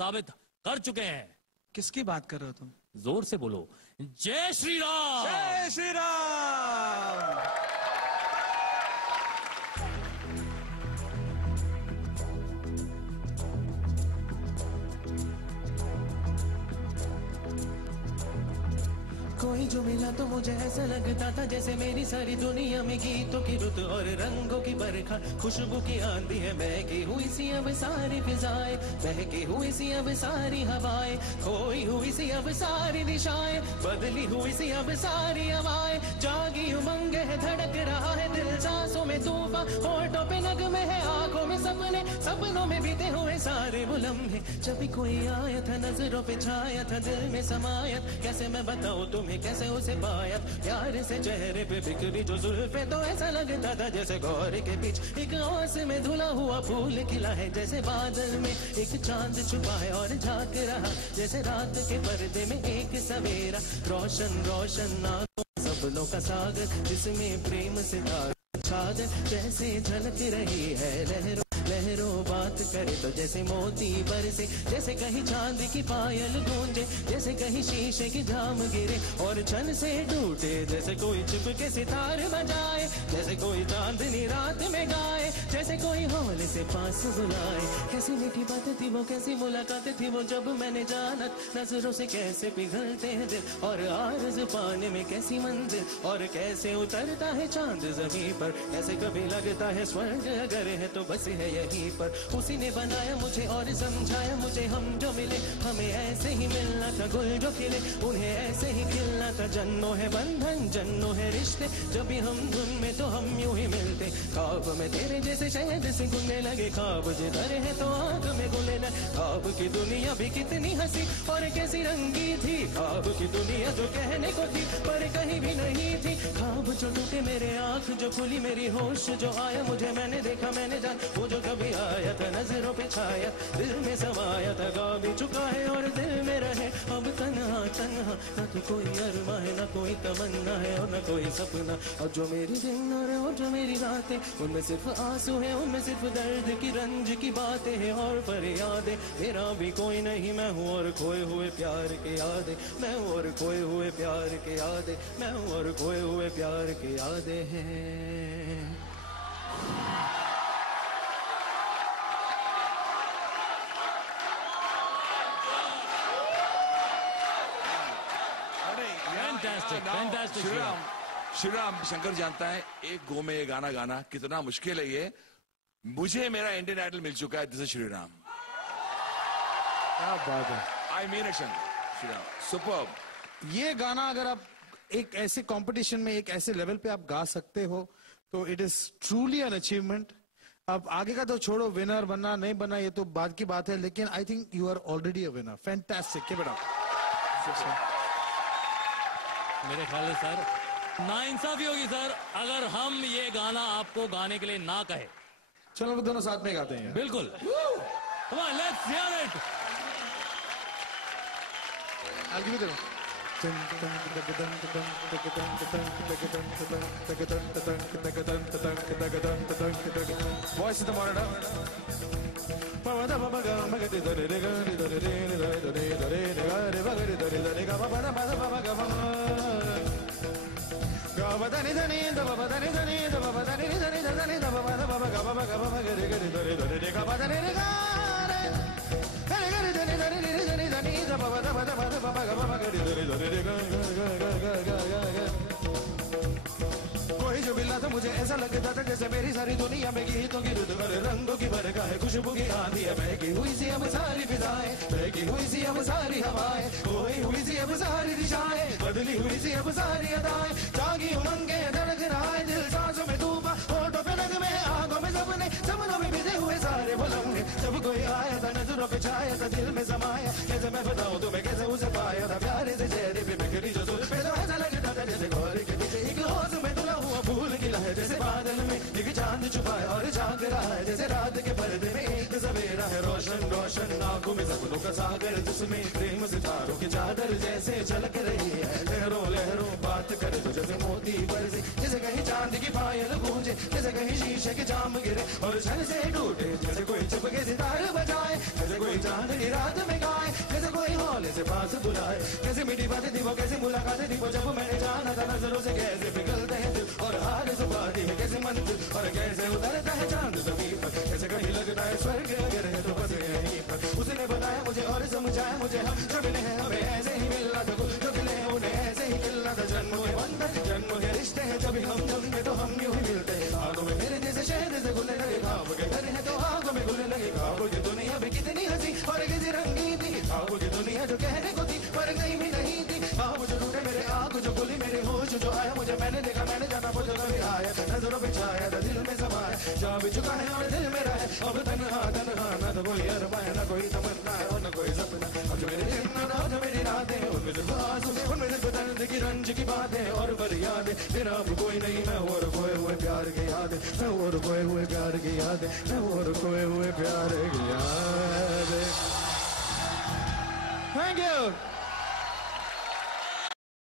साबित कर चुके हैं। किसकी बात कर रहे हो तुम? जोर से बोलो, जय श्री राम। जय श्री राम। कोई जो मिला तो मुझे ऐसा लगता था जैसे मेरी सारी दुनिया में गीतों की रुत और रंगों की बरखा, खुशबू की आंधी है, बहकी हुई सी अब सारी फिजाएं, बहकी हुई सी अब सारी हवाएं, खोई हुई सी अब सारी दिशाएं, बदली हुई सी अब सारी हवाएं, जागी उमंग है, धड़क रहा है दिल, सांसों में तूफान, होठों पे नगमे है, आंखों में सपने, सपनों में बीते हुए सारे वो लम्हे। जब भी कोई आया था नजरों पे छाया था, दिल में समाया, कैसे मैं बताऊं तुम्हें कैसे उसे पाया, प्यार से चेहरे पे बिखरी जो जुल्फे, तो ऐसा लगता था जैसे गौर के बीच एक ओस में धुला हुआ फूल खिला है, जैसे बादल में एक चांद छुपा है और झांक रहा, जैसे रात के पर्दे में एक सवेरा, रोशन रोशन नादों सपनों का सागर, जिसमें प्रेम सितारा छागर, जैसे झलक रही है लहरों लहरों, बात करे तो जैसे मोती बरसे, जैसे कहीं चांद की पायल गूंजे, जैसे कहीं शीशे की जाम गिरे और छन से टूटे, जैसे कोई चुपके सितार बजाए, जैसे कोई चांदनी रात में गाए, जैसे कोई हौले से पास बुलाए। कैसी मीठी बातें थी वो, कैसी मुलाकातें थी वो, जब मैंने जाना नजरों से कैसे पिघलते हैं दिल, और आरज़ पाने में कैसी मंजिल, और कैसे उतरता है चांद ज़मीन पर, ऐसे कभी लगता है स्वर्ग अगर है तो बस है यहीं पर। उसी ने बनाया मुझे और समझाया मुझे, हम जो मिले हमें ऐसे ही मिलना था, गुल जो खिले उन्हें ऐसे ही खिलना था, जन्नों है बंधन जन्नों है रिश्ते, जब भी हम धुन में तो हम यूं ही मिलते, ख्वाब में तेरे जैसे शहद से घुलने लगे, ख्वाब जिधर है तो आंख में घुले न, ख्वाब की दुनिया भी कितनी हंसी और कैसी रंगी थी, ख्वाब की दुनिया जो कहने को थी पर कहीं भी नहीं थी, ख्वाब जो टूटे मेरे आंख जो खुली मेरी होश जो आया, मुझे मैंने देखा मैंने जान, वो जो कभी आया था नजरों पे छाया, दिल में समाया था, गा भी चुका है और दिल में रहे अब तन्हा तन्हा, न तो कोई अरमा है न कोई तमन्ना है और न कोई सपना, और जो मेरी दिन और जो मेरी रातें उनमें सिर्फ आंसू है, उनमें सिर्फ दर्द की रंज की बातें हैं और फरियादें, मेरा भी कोई नहीं, मैं हूँ और खोए हुए प्यार के यादें, मैं हूँ और खोए हुए प्यार के यादें, मैं हूँ और खोए हुए प्यार के यादें हैं। श्री राम शंकर जानता है एक गो में ये गाना गाना कितना मुश्किल है, ये मुझे मेरा इंडियन आइडल मिल चुका है, दिस इज श्री राम। क्या बात है, I mean it Shri Ram, superb. ये गाना अगर आप एक ऐसे कंपटीशन में एक ऐसे लेवल पे आप गा सकते हो तो it is truly an achievement. अब आगे का तो छोड़ो, विनर बनना नहीं बनना ये तो बाद की बात है, लेकिन I think you are already a winner. Fantastic, keep it up. मेरे ख्याल से सर नाइंसाफी होगी सर अगर हम ये गाना आपको गाने के लिए ना कहे। चलो वो दोनों साथ में गाते हैं। बिल्कुल, come on, let's hear it. I'll give you the voice in the monitor. कोई जो मिला था मुझे ऐसा लगता था जैसे मेरी सारी दुनिया में गीतों की रुत और रंगों की बरखा है, खुशबू की आंधी है, बहकी हुई सी अब सारी फिजाएं, बहकी हुई सी अब सारी हवाएं, खोई हुई सी अब सारी दिशाएं, बदली हुई सी अब सारी अदाएं, जागी उमंगे धड़क रहा है दिल, सांसों में तूफान, होठों पे नगमे, आंखों में सपने, सपनों में बिते हुए सारे वो लम्हे, जब कोई आया था नजरों पे छाया था, दिल में समाया, कैसे मैं बताऊं तुम्हें कैसे उसे पाया था, प्यारे से चेहरे पे बिखरी जो जुल्फे, तो ऐसा लगता था जैसे गौर के पीछे एक होश में धुला हुआ फूल खिला है, जैसे बादल में एक चांद छुपा है और झांक रहा है, जैसे रात के पर्दे में एक सवेरा है, रोशन रोशन आंखों में सपनों का सागर, जिसमें प्रेम सितारों की चादर जैसे झलक रही है, लहरों लहरों बात करे तो जैसे मोती बरसे, जैसे कहीं चांद की पायल गूंजे, जैसे कहीं शीशे के जाम गिरे और छन से टूटे, जैसे कोई चुपके सितार बजाए, जैसे कोई चांदनी रात में से पास बुलाए। कैसी मीठी बातें थी वो, कैसी मुलाकातें थी वो, जब मैंने जाना था नजरों से कैसे पिघलते हैं दिल और हार सुपाती है कैसे मंजिल और कैसे उतरता है चांद जमीन पर। कैसे कभी लगता है स्वर्ग अगर है तो बस यहीं पर। उसने बताया मुझे और समझाया मुझे हम जो मिले हैं हमें ऐसे ही मिलना था, जो मिले हैं उन्हें ऐसे ही मिलना था। जन्म के बंधन जन्म के रिश्ते हैं, जब हम जमते तो हम यूं ही मिलते हैं। आंखों में मेरे जैसे शहर से घुलने लगे खाब के घर है तो आंखों में घुलने लगे। खाबों की दुनिया भी कितनी हंसी और किसी रंगी थी। खाबों की दुनिया जो कहने को थी पर कहीं भी नहीं थी। खाब जो टूटे मेरे आंख जो खुली मेरे होश जो आया मुझे मैंने देखा मैंने जाना वो जो कभी आया था नजरों पे छाया था दिल में समाया जा भी चुका है और दिल मेरा है अब तन्हा तन्हा ना तो कोई अरमान ना कोई तमन्ना है और ना कोई सपना। अब जो मेरे दिन और जो मेरी रातें उनमें सिर्फ आंसू उनमें सिर्फ दर्द की रंज की बातें और फरियादें। मेरा अब कोई नहीं मैं और खोए हुए प्यार की यादें, मैं और खोए हुए प्यार की यादें, मैं और खोए हुए प्यार की यादें। Thank you.